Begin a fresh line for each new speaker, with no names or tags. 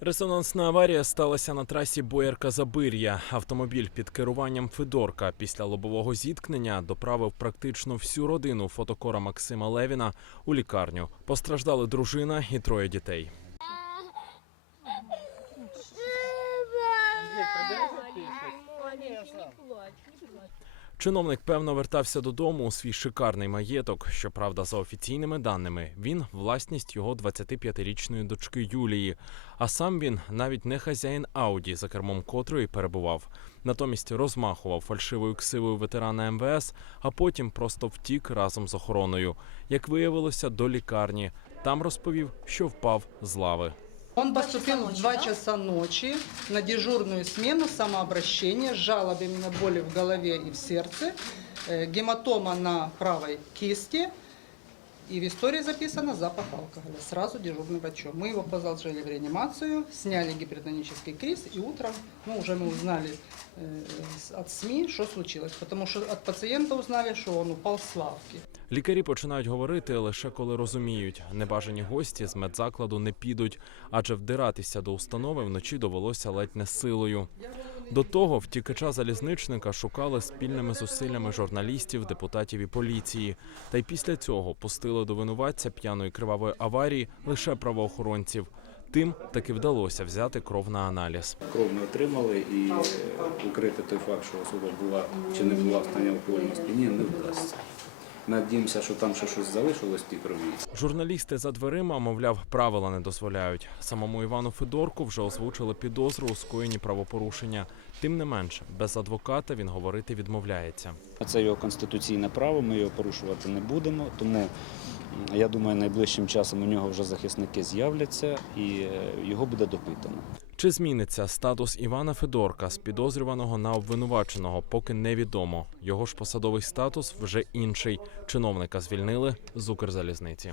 Резонансна аварія сталася на трасі Боярка Забир'я. Автомобіль під керуванням Федорка після лобового зіткнення доправив практично всю родину фотокора Максима Левіна у лікарню. Постраждали дружина і троє дітей. Чиновник певно вертався додому у свій шикарний маєток. Щоправда, за офіційними даними, він власність його 25-річної дочки Юлії. А сам він навіть не хазяїн Ауді, за кермом котрої перебував. Натомість розмахував фальшивою ксивою ветерана МВС, а потім просто втік разом з охороною. Як виявилося, до лікарні. Там розповів, що впав з лави.
Он поступил в 2 часа ночи на дежурную смену самообращения. С жалобами на боли в голове и в сердце, э, гематома на правой кисти, и в истории записано запах алкоголя. Сразу дежурным врачом. Мы его положили в реанимацию, сняли гипертонический криз, и утром ну, уже мы узнали э, с- от СМИ, что случилось. Потому что от пациента узнали, что он упал с лавки.
Лікарі починають говорити лише коли розуміють, небажані гості з медзакладу не підуть, адже вдиратися до установи вночі довелося ледь не силою. До того втікача залізничника шукали спільними зусиллями журналістів, депутатів і поліції. Та й після цього пустили до винуватця п'яної кривавої аварії лише правоохоронців. Тим таки вдалося взяти кров на аналіз.
Кров не отримали і е, укрити той факт, що особа була чи не була в стані алкогольного сп'яніння, не вдасться. Надіємося, що там ще щось залишилось ті крові.
Журналісти за дверима, мовляв, правила не дозволяють. Самому Івану Федорку вже озвучили підозру у скоєнні правопорушення. Тим не менше, без адвоката він говорити відмовляється.
Це його конституційне право, ми його порушувати не будемо. Тому я думаю, найближчим часом у нього вже захисники з'являться і е, його буде допитано.
Чи зміниться статус Івана Федорка з підозрюваного на обвинуваченого, поки невідомо. Його ж посадовий статус вже інший. Чиновника звільнили з Укрзалізниці.